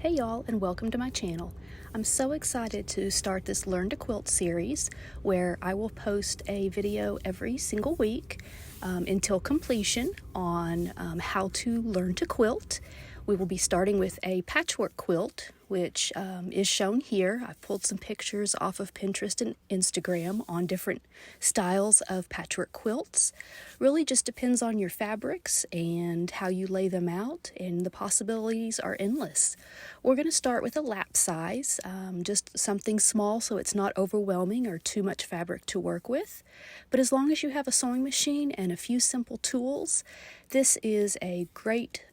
Hey y'all, and welcome to my channel. I'm so excited to start this Learn to Quilt series where I will post a video every single week until completion on how to learn to quilt. We will be starting with a patchwork quilt, which is shown here. I've pulled some pictures off of Pinterest and Instagram on different styles of patchwork quilts. Really just depends on your fabrics and how you lay them out, and the possibilities are endless. We're going to start with a lap size, just something small so it's not overwhelming or too much fabric to work with. But as long as you have a sewing machine and a few simple tools, this is a great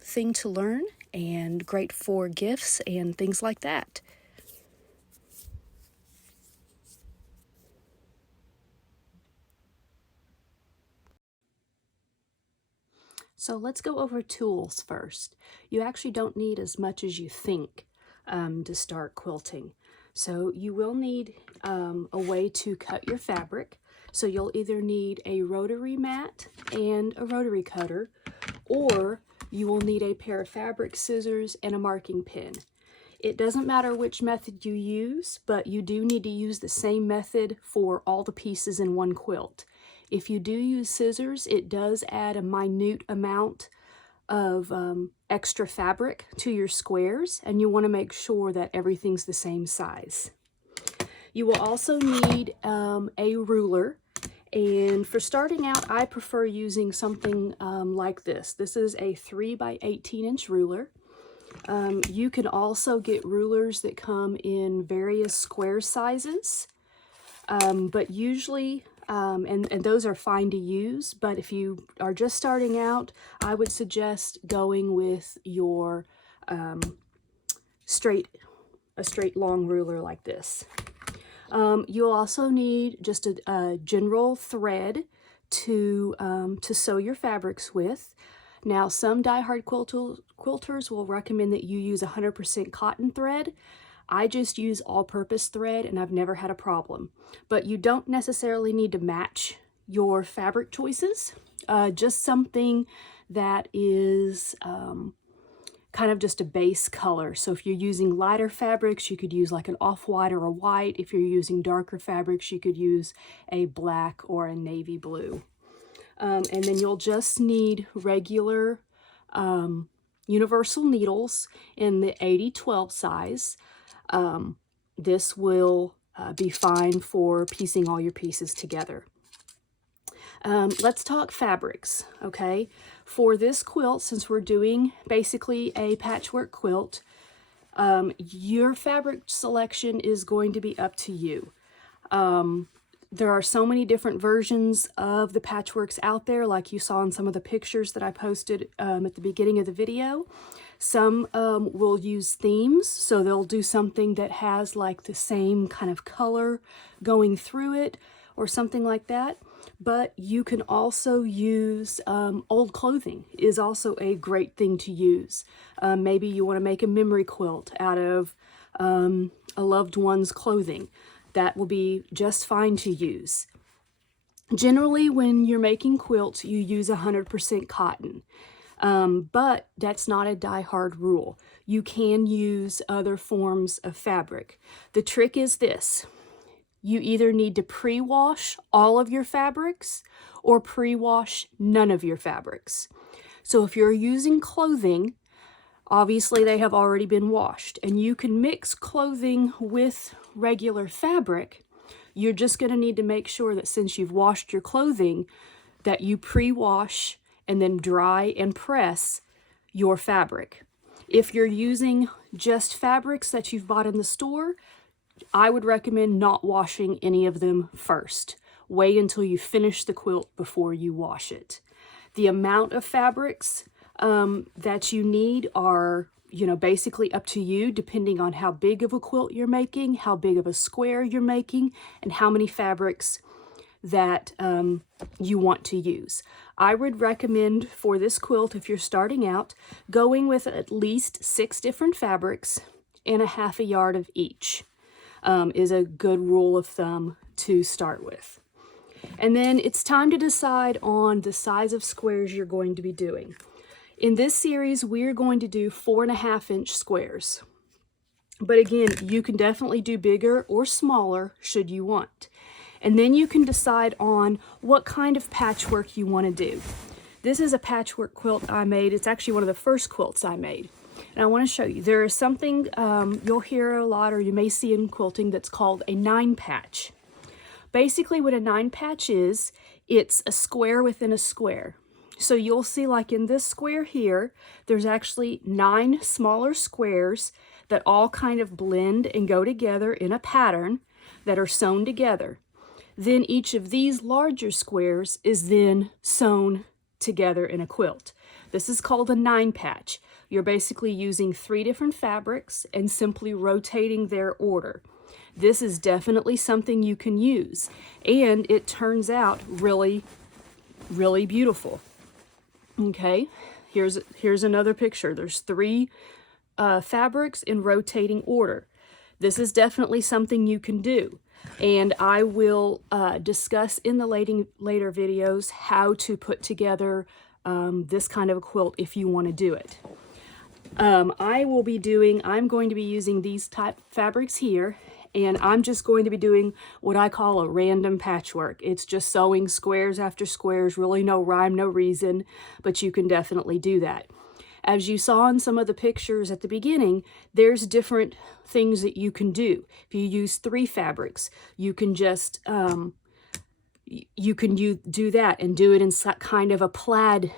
thing to learn and great for gifts and things like that. So let's go over tools first. You actually don't need as much as you think to start quilting. So you will need a way to cut your fabric. So you'll either need a rotary mat and a rotary cutter, or you will need a pair of fabric scissors and a marking pen. It doesn't matter which method you use, but you do need to use the same method for all the pieces in one quilt. If you do use scissors, it does add a minute amount of extra fabric to your squares, and you want to make sure that everything's the same size. You will also need a ruler. And for starting out, I prefer using something like this. This is a 3 by 18 inch ruler. You can also get rulers that come in various square sizes, but usually, and those are fine to use, but if you are just starting out, I would suggest going with your straight long ruler like this. You'll also need just a general thread to sew your fabrics with. Now, some die-hard quilters will recommend that you use 100% cotton thread. I just use all-purpose thread, and I've never had a problem. But you don't necessarily need to match your fabric choices. Just something that is kind of just a base color. So if you're using lighter fabrics, you could use like an off-white or a white. If you're using darker fabrics, you could use a black or a navy blue. And then you'll just need regular universal needles in the 80-12 size. This will be fine for piecing all your pieces together. Let's talk fabrics, okay? For this quilt, since we're doing basically a patchwork quilt, your fabric selection is going to be up to you. There are so many different versions of the patchworks out there, like you saw in some of the pictures that I posted at the beginning of the video. Some will use themes, so they'll do something that has like the same kind of color going through it or something like that. But you can also use old clothing is also a great thing to use. Maybe you want to make a memory quilt out of a loved one's clothing. That will be just fine to use. Generally, when you're making quilts, you use 100% cotton. But that's not a die-hard rule. You can use other forms of fabric. The trick is this. You either need to pre-wash all of your fabrics or pre-wash none of your fabrics. So if you're using clothing, obviously they have already been washed, and you can mix clothing with regular fabric. You're just going to need to make sure that since you've washed your clothing, that you pre-wash and then dry and press your fabric. If you're using just fabrics that you've bought in the store, I would recommend not washing any of them first. Wait until you finish the quilt before you wash it. The amount of fabrics that you need are, basically up to you, depending on how big of a quilt you're making, how big of a square you're making, and how many fabrics that you want to use. I would recommend for this quilt, if you're starting out, going with at least 6 different fabrics and a ½ yard of each. Is a good rule of thumb to start with. And then it's time to decide on the size of squares you're going to be doing. In this series, we're going to do 4.5-inch squares. But again, you can definitely do bigger or smaller should you want. And then you can decide on what kind of patchwork you want to do. This is a patchwork quilt I made. It's actually one of the first quilts I made. And I want to show you. There is something you'll hear a lot, or you may see in quilting, that's called a 9-patch. Basically what a 9-patch is, it's a square within a square. So you'll see, like in this square here, there's actually 9 smaller squares that all kind of blend and go together in a pattern that are sewn together. Then each of these larger squares is then sewn together in a quilt. This is called a 9-patch. You're basically using 3 different fabrics and simply rotating their order. This is definitely something you can use, and it turns out really, really beautiful. Okay, here's another picture. There's 3 fabrics in rotating order. This is definitely something you can do, and I will discuss in the later videos how to put together this kind of a quilt if you want to do it. I'm going to be using these type fabrics here, and I'm just going to be doing what I call a random patchwork. It's just sewing squares after squares, really no rhyme, no reason, but you can definitely do that. As you saw in some of the pictures at the beginning, there's different things that you can do. If you use 3 fabrics, you can just do that and do it in kind of a plaid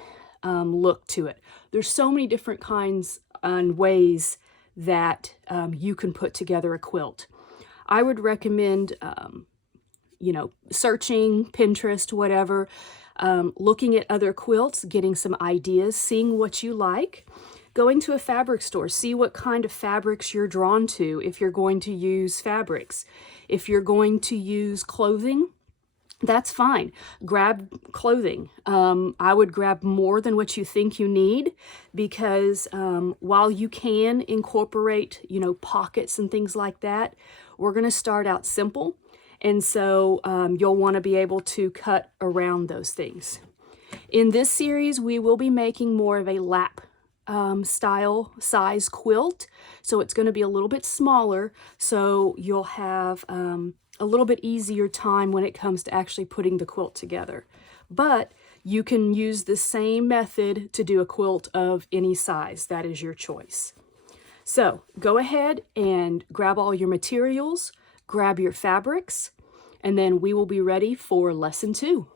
look to it. There's so many different kinds and ways that you can put together a quilt. I would recommend, searching Pinterest, whatever, looking at other quilts, getting some ideas, seeing what you like, going to a fabric store, see what kind of fabrics you're drawn to if you're going to use fabrics. If you're going to use clothing, that's fine. Grab clothing. I would grab more than what you think you need, because while you can incorporate, pockets and things like that, we're going to start out simple. And so you'll want to be able to cut around those things. In this series, we will be making more of a lap style size quilt. So it's going to be a little bit smaller, so you'll have a little bit easier time when it comes to actually putting the quilt together. But you can use the same method to do a quilt of any size. That is your choice. So go ahead and grab all your materials, grab your fabrics, and then we will be ready for lesson 2.